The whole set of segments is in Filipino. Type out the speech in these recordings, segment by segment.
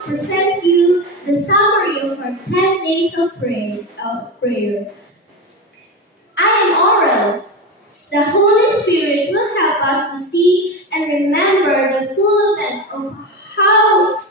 present you the summary of our 10 days of prayer. I am Oral. The Holy Spirit will help us to see and remember the full event of how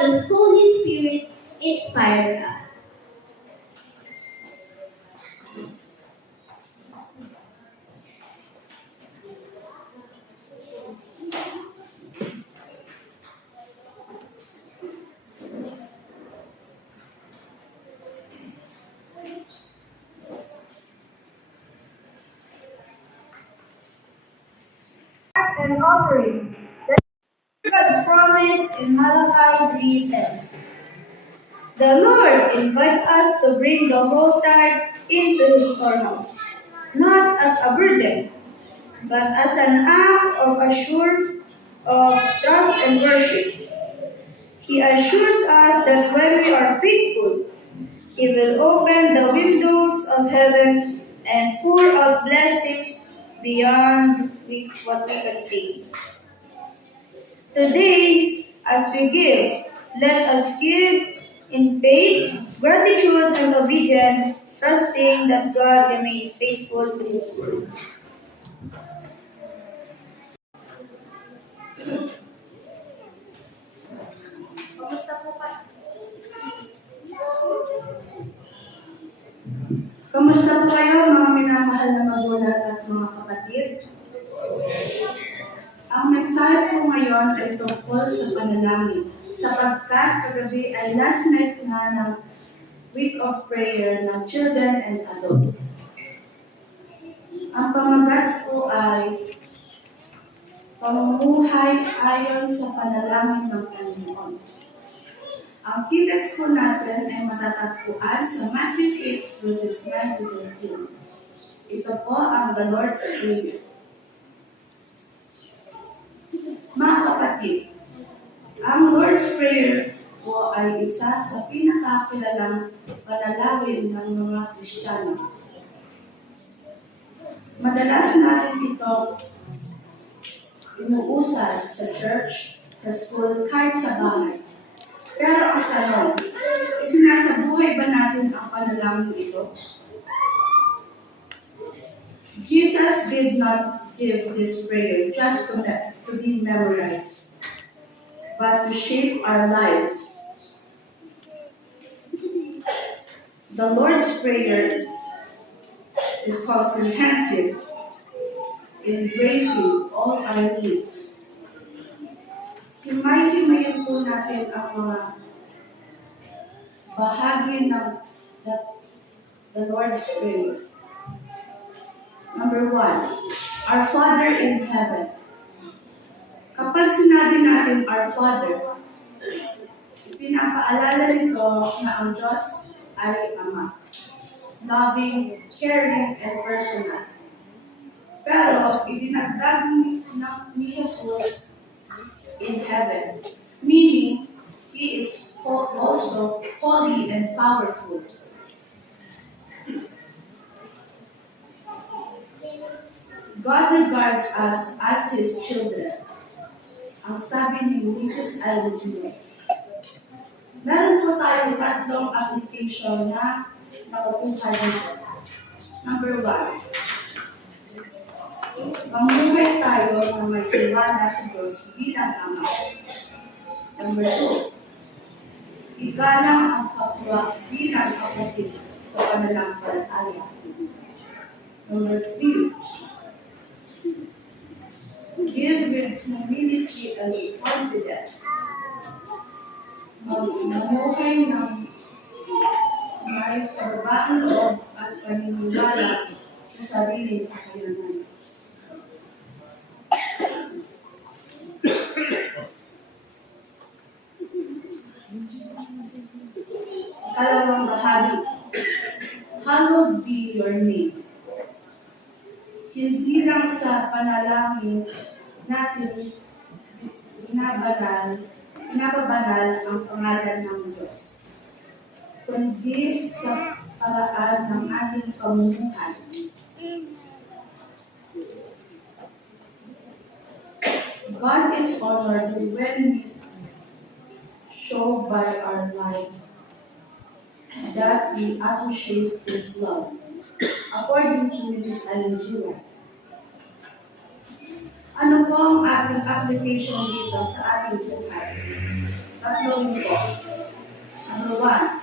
the Holy Spirit inspired us. And offering. God's promise in Malachi 3:10. The Lord invites us to bring the whole tithe into His storehouse, not as a burden, but as an act of trust and worship. He assures us that when we are faithful, He will open the windows of heaven and pour out blessings beyond what we can think. Today, as we give, let us give in faith, gratitude, and obedience, trusting that God remains faithful to His word. Kamusta po kayo mga minamahal na magulang at mga kapatid? Ang mensahe po ngayon ay tungkol sa panalangin, sapagkat kagabi ay last night na ng week of prayer ng children and adult. Ang pamagat po ay pamumuhay ayon sa panalangin ng Panginoon. Ang key text po natin ay matatagpuan sa Matthew 6 verses 9 to 13. Ito po ang the Lord's Prayer. Mga kapatid, ang Lord's Prayer po ay isa sa pinakakilalang panalangin ng mga Kristiyano. Madalas natin ito inuusal sa church, sa school, kahit sa bahay. Pero ang tanong, isinasabuhay ba natin ang panalangin ito? Jesus did not give this prayer just to be memorized, but to shape our lives. The Lord's Prayer is comprehensive, embracing all our needs. Himay-himayin po natin ang mga bahagi ng the Lord's Prayer. Number 1, Our Father in Heaven. Kapag sinabi natin Our Father, pinapaalala nito na ang Diyos ay Ama. Loving, caring, and personal. Pero idinagdag ni Jesus in heaven, meaning He is also holy and powerful. God regards us as His children. Ang sabi ni Mrs. Alvin. Meron po tayong tatlong application na nakukuha dito. Number 1, mamuhay tayo na may tiwala sa Diyos bilang Ama. Number 2, igalang ang kapwa bilang kapatid sa pananampalataya. Number 3, give with humility and confidence. Mamuhay ng may trabaang loob at paniniwala sa sariling kakayanan. Kalawang bahagi, hallowed be your name. Hindi lang sa panalangin natin binababanal ang pangalan ng Diyos, kundi sa paraan ng ating pamumuhay. God is honored when we by our lives that we appreciate His love. According to Mrs. Ellen G. White, ano po ang ating application dito sa ating buhay? Tatlong po. Number 1,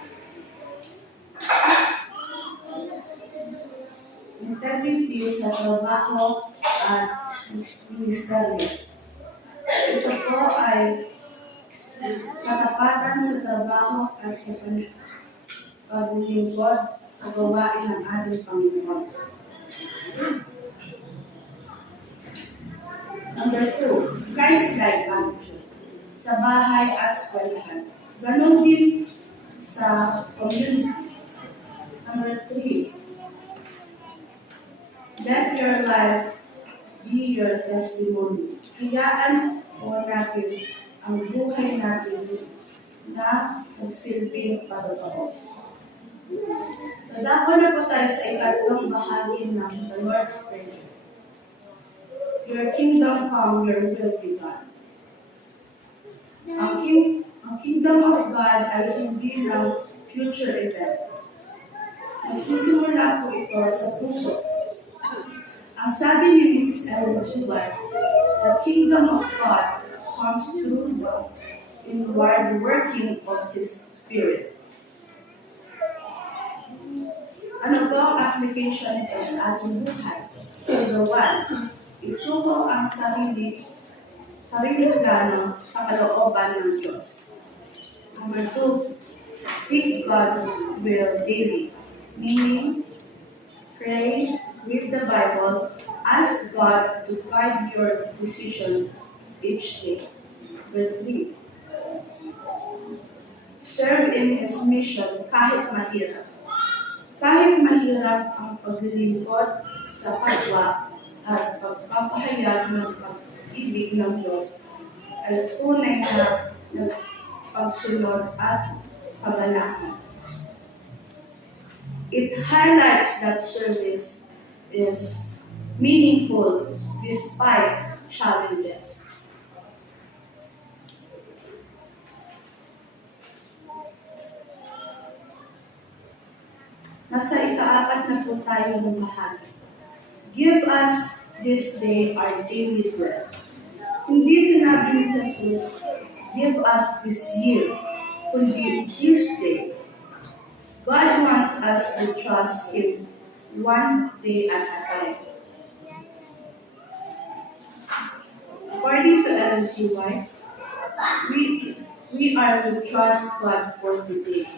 integrity sa trabaho at ministeryo. Ito po ay katapatan sa trabaho at sa paglilingkod sa gawain ng ating Panginoon. Number 2, Christ-like attitude sa bahay at eskwelahan. Ganon din sa community. Number 3, let your life be your testimony. Hayaan po natin ang buhay natin na magsilbing patotoo. Dadako na po tayo sa ikatlong bahagi ng the Lord's Prayer. Your kingdom come, your will be done. Ang kingdom of God ay hindi ng future event. Nagsisimula po ito sa puso. Ang sabi ni Mrs. Ellen G. White, the kingdom of God comes through the inward working of His Spirit. Ano ba ang application nito sa ating buhay? Number 1, isuko ang sarili plano sa kalooban ng Diyos. Number 2, seek God's will daily, meaning pray, read the Bible, ask God to guide your decisions each day. Number 3, serve in His mission kahit mahirap. Kahit mahirap ang paglilingkod sa kapwa at pagpapahayag ng pag-ibig ng Diyos ay tunay na pagsunod at paganahan. It highlights that service is meaningful despite challenges. Nasa ika-4 na po tayo ng bahagi. Give us this day our daily bread. Hindi sinabi ni Jesus, give us this year, kundi this day. God wants us to trust Him one day at a time. According to Ellen G. White, we are to trust God for today.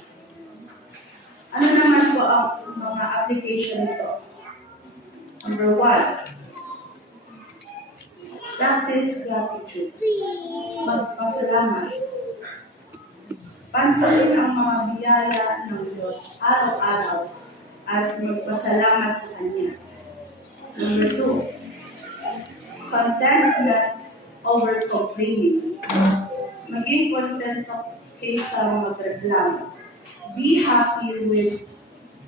Ano naman po ang mga application nito? Number 1, practice gratitude. Magpasalamat. Pansinin ang mga biyaya ng Diyos araw-araw at magpasalamat sa Kanya. Number 2, contentment over complaining. Maging kontento kaysa magreklamo. Be happy with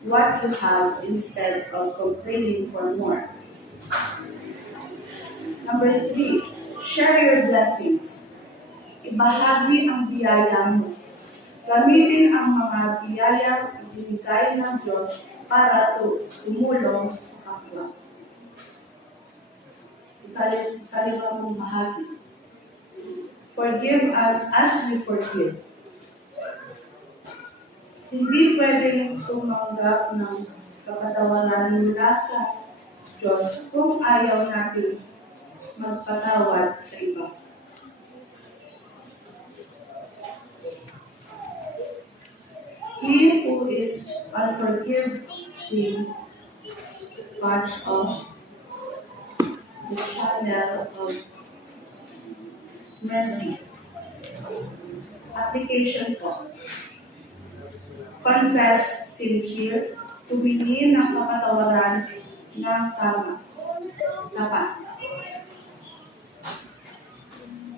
what you have instead of complaining for more. Number 3, share your blessings. Ibahagi ang biyaya mo. Gamitin ang mga biyayang ibinigay ng Diyos para tumulong sa kapwa. Ikalawang bahagi. Forgive us as we forgive. Hindi pwedeng tumanggap ng kapatawaran mula sa Diyos kung ayaw natin magpatawad sa iba. He who is unforgiving parts of the channel of mercy. Application po. Confess sincere, humingi ng kapatawaran ng tapat.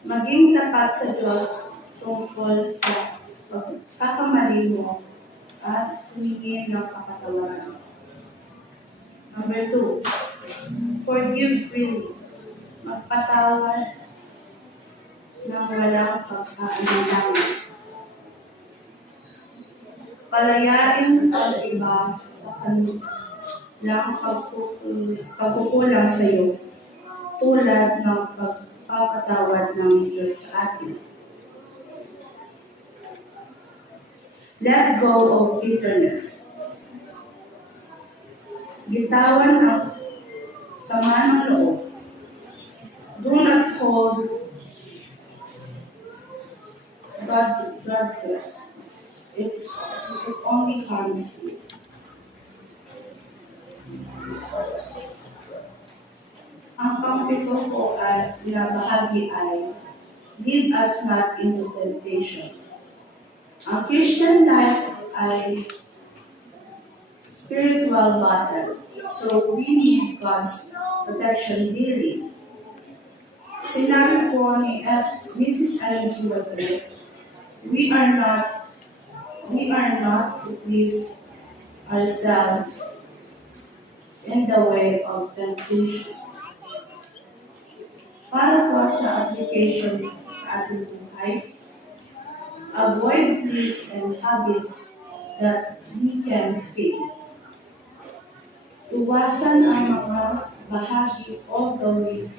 Maging tapat sa Diyos tungkol sa pagkakamali mo at humingi ng kapatawaran. Number 2, forgive freely. Magpatawad ng walang pagkaalinlangan. Palayain ang iba sa kanilang pagkukulang sa iyo, tulad ng pagpapatawad ng Diyos sa atin. Let go of bitterness. Bitawan ang sama ng loob. Do not hold grudges. It only harms you. Ang pangpito ko at binabahagi ay, lead us not into temptation. Ang Christian life ay spiritual battle, so we need God's protection daily. Sinabi po ni Mrs. Ellen G. White, we are not to please ourselves in the way of temptation. Para po sa application sa ating buhay, avoid pleas and habits that we can fail. Iwasan ang mga bahagi o gawin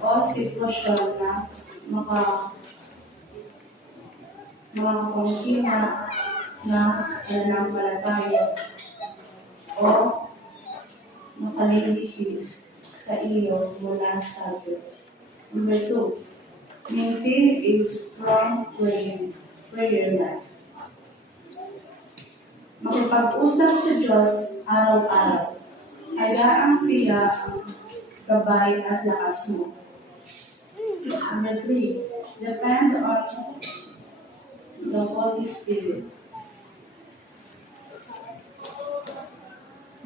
o sitwasyon na makapangkina na pananampalataya o makalilihis sa iyo mula sa Diyos. Number 2, maintain a strong prayer life. Makipag-usap sa Diyos araw-araw. Hayaan siya ang gabay at lakas mo. Number 3, depend on the Holy Spirit.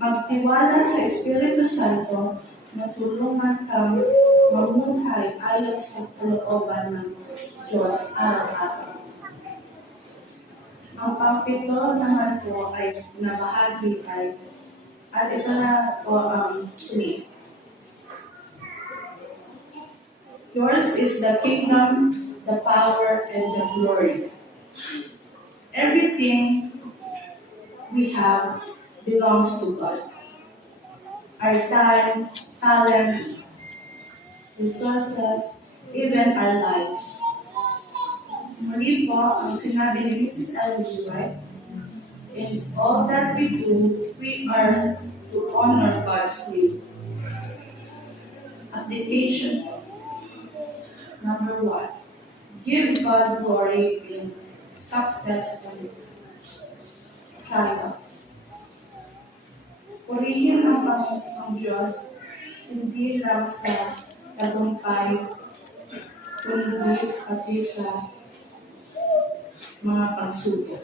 Magtiwala sa Espiritu Santo na tulungan kang mamuhay ayon sa kalooban ng Diyos araw-araw. Ang pangpito naman po ay nabahagi ay, at ito na po ang 3. Yours is the kingdom, the power, and the glory. Everything we have belongs to God. Our time, talents, resources, even our lives. Muli po ang sinabi ni Mrs. Ellen G. White, in all that we do, we are to honor God's name. Application. Number 1, give God glory in success and triumphs. Purihin ang Diyos hindi lang sa tagumpay, kundi pati sa mga pagsubok.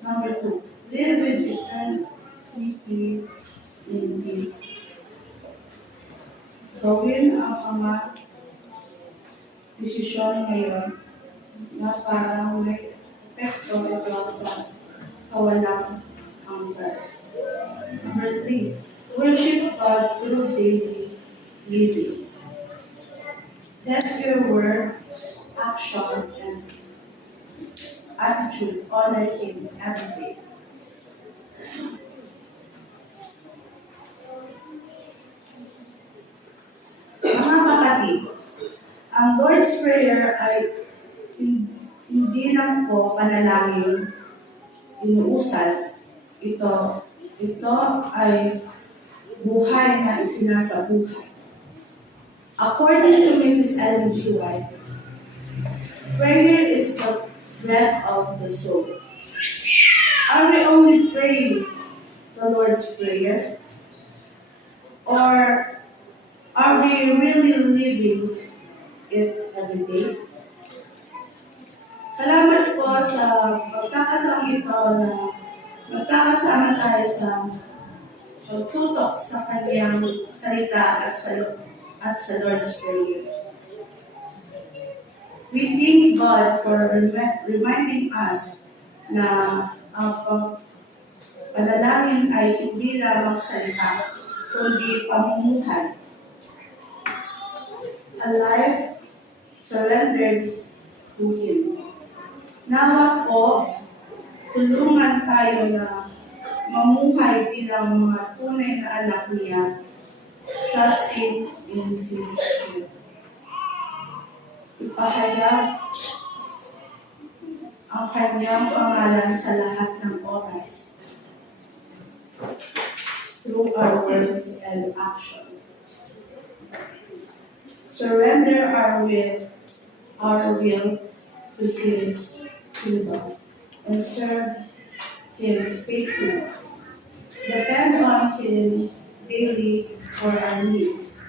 Number 2, live with eternity in Him. Gawin ang mga desisyon ngayon na parang may epekto ito sa kawalang hanggan. Number 3, worship God through daily living. Let your words, action, and attitude honor Him every day. Mga kapatid, ang Lord's Prayer ay hindi lang po panalangin inuusad. Ito ay buhay na isinasabuhay. According to Mrs. Ellen G. White, prayer is the breath of the soul. Are we only praying the Lord's Prayer? Or are we really living it every day? Salamat po sa pagkakataong ito na magkakasama tayo sa pagtutok sa Kanyang salita at sa Lord's Prayer. We thank God for reminding us na ang panalangin ay hindi lamang salita, kundi pamumuhay. A life surrendered to Him. Nawa po, tulungan tayo na mamuhay bilang mga tunay na anak niya, trusting in His Spirit. Ipahayag ang kanyang pangalan sa lahat ng oras through our words and action. Surrender our will to His kingdom and serve Him faithfully. Depend on Him daily for our needs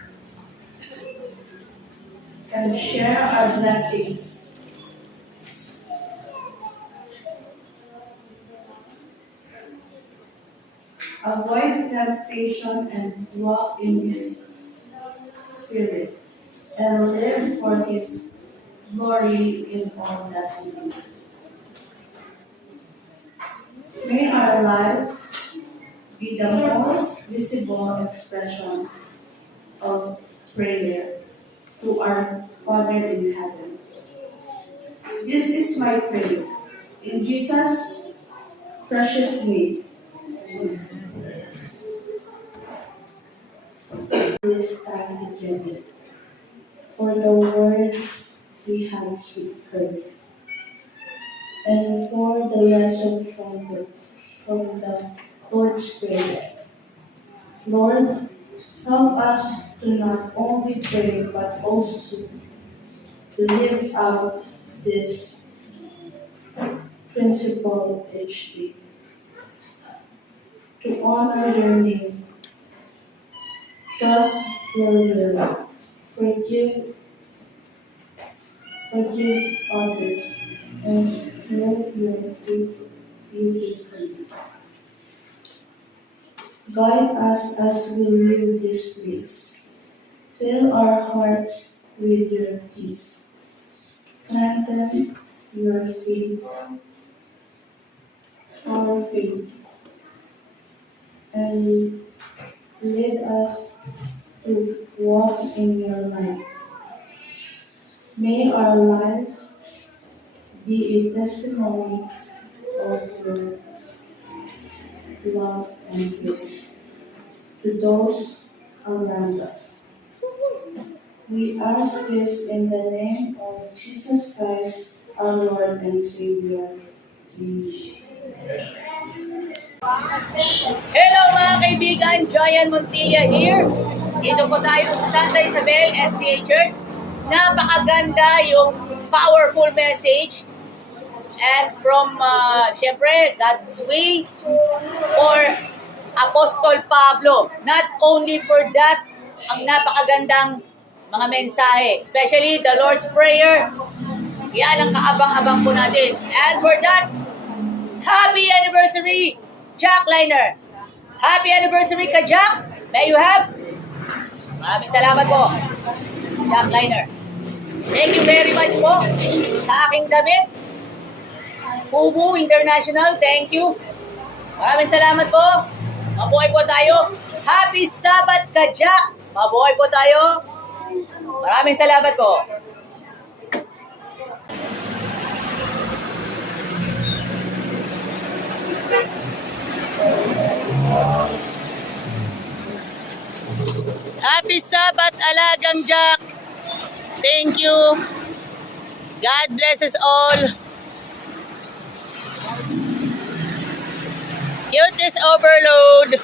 and share our blessings. Avoid temptation and walk in His Spirit and live for His glory in all that we do. May our lives be the most visible expression of prayer to our Father in heaven. This is my prayer. In Jesus' precious name. This time together for the word we have heard and for the lesson from the Lord's Prayer. Lord, help us to not only pray but also live out this principle each day. To honor your name, trust your will, forgive others, and serve you faithfully. Guide us as we leave this place. Fill our hearts with your peace. Strengthen our faith, and lead us to walk in your light. May our lives be a testimony of your love and grace to those around us. We ask this in the name of Jesus Christ, our Lord and Savior. Amen. Hello mga kaibigan, Joyan Montilla here. Dito po tayo sa Santa Isabel SDA Church. Napakaganda yung powerful message. And from, syempre, God's will for Apostol Pablo. Not only for that, ang napakagandang mga mensahe. Especially the Lord's Prayer. Yan ang kaabang-abang po natin. And for that, happy anniversary, Jack Liner. Happy anniversary ka, Jack. May you have. Maraming salamat po, Jack Liner. Thank you very much po sa aking damit. Fubu International, thank you. Maraming salamat po. Mabuhay po tayo. Happy Sabbath ka, Jack. Mabuhay po tayo. Maraming salamat po. Happy Sabbath, Alagang Jack. Thank you. God bless us all. Cutest overload.